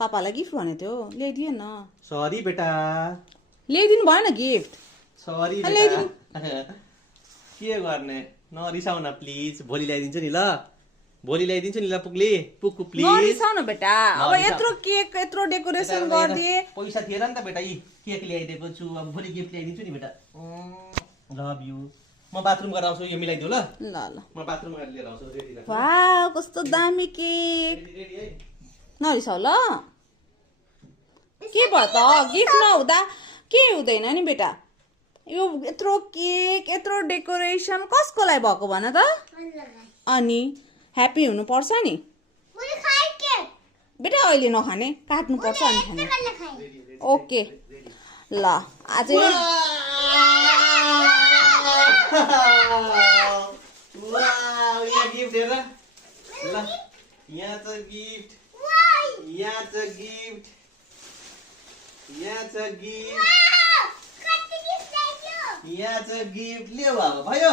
पापालाई gift भने थियो ल्याइदिए न सरी बेटा ल्याइदिनु भएन गिफ्ट सरी बेटा के गर्ने नरिसाउ न प्लिज भोलि ल्याइदिन्छु नि ल भोलि ल्याइदिन्छु नि ल पुक्कु प्लिज नरिसाउ न बेटा अब यत्रो केक यत्रो डेकोरेसन गरिदिए पैसा थिएन नि त बेटा यी केक ल्याइदिएको छु अब भोलि गिफ्ट ल्याइदिन्छु नि बेटा लभ यु म बाथरुम गएर आउँछु यो मिलाइदिउ ल ल म बाथरुम गएर लिएर आउँछु रेडी राख वाउ कस्तो दामी केक रेडी है नरिसाउ ल के भयो त गिफ्ट नहुँदा के हुँदैन नि बेटा यो यत्रो केक यत्रो डेकोरेसन कसको लागि भएको भन त अनि ह्याप्पी हुनुपर्छ नि बेटा अहिले नखाने काट्नुपर्छ अनि खाने ओके ल आज वाउ यहाँ गिफ्ट हेर ल यहाँ छ गिफ्ट यहाँ छ गिफ्ट यहाँ छ गिफ्ट यहाँ छ गिफ्ट लियो अब भयो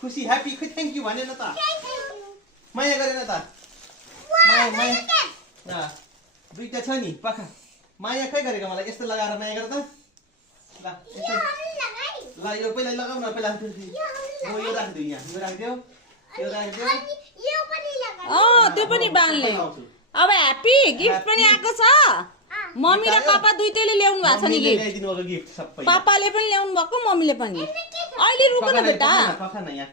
खुसी ह्याप्पी खै थ्याङ्क यू भनेन त माया गरेन त माया माया दुईटा छ नि पखा माया खै गरेको मलाई यस्तो लगाएर माया गर त ल ल यो पहिला लगाउ न पहिला म यो राखिदिउ यहाँ यो राखिदियो यो राखिदियो त्यो पनि बान्ले अब ह्याप्पी गिफ्ट पनि आएको छ मम्मी र पापा दुईटैले ल्याउनु भएको छ नि गिफ्ट गिफ्ट सबै पापाले पनि ल्याउनु भएको मम्मीले पनि अहिले रुक न बेटा पखा न यहाँ